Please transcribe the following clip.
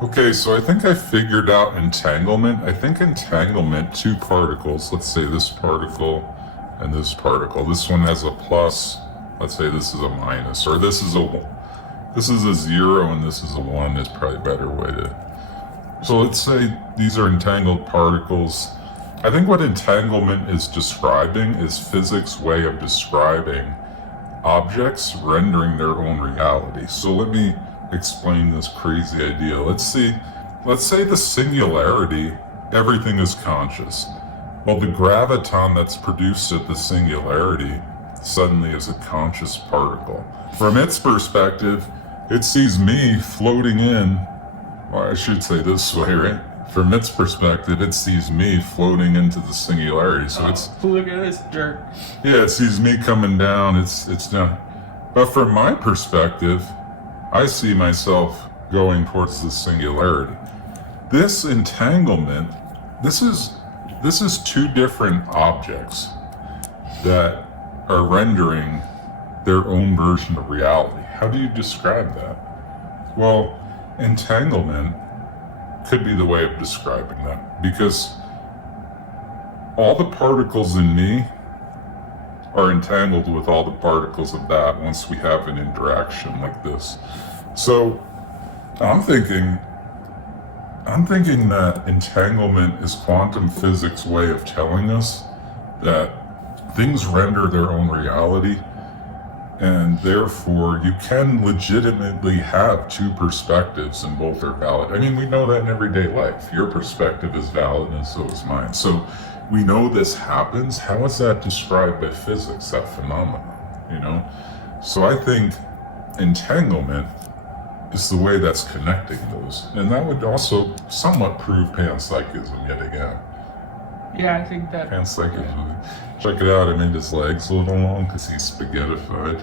Okay, so I think I figured out entanglement. I think entanglement, two particles, let's say this particle and this particle. This one has a plus, let's say this is a minus, or this is a 0 and this is a 1 is probably a better way to. So let's say these are entangled particles. I think what entanglement is describing is physics' way of describing objects rendering their own reality. So let me explain this crazy idea. Let's say the singularity, everything is conscious. Well, the graviton that's produced at the singularity suddenly is a conscious particle. From its perspective, it sees me floating in, well, I should say this way, right? From its perspective, it sees me floating into the singularity. So it's look at this jerk. Yeah, it sees me coming down. It's down. But from my perspective, I see myself going towards the singularity. This entanglement, this is two different objects that are rendering their own version of reality. How do you describe that? Well, entanglement could be the way of describing that, because all the particles in me are entangled with all the particles of that once we have an interaction like this. So I'm thinking that entanglement is quantum physics' way of telling us that things render their own reality, and therefore you can legitimately have two perspectives and both are valid. I mean, we know that in everyday life. Your perspective is valid and so is mine. So we know this happens. How is that described by physics, that phenomenon, you know? So I think entanglement is the way that's connecting those. And that would also somewhat prove panpsychism yet again. Yeah, I think that. Panpsychism. Check it out, I made his legs a little long because he's spaghettified.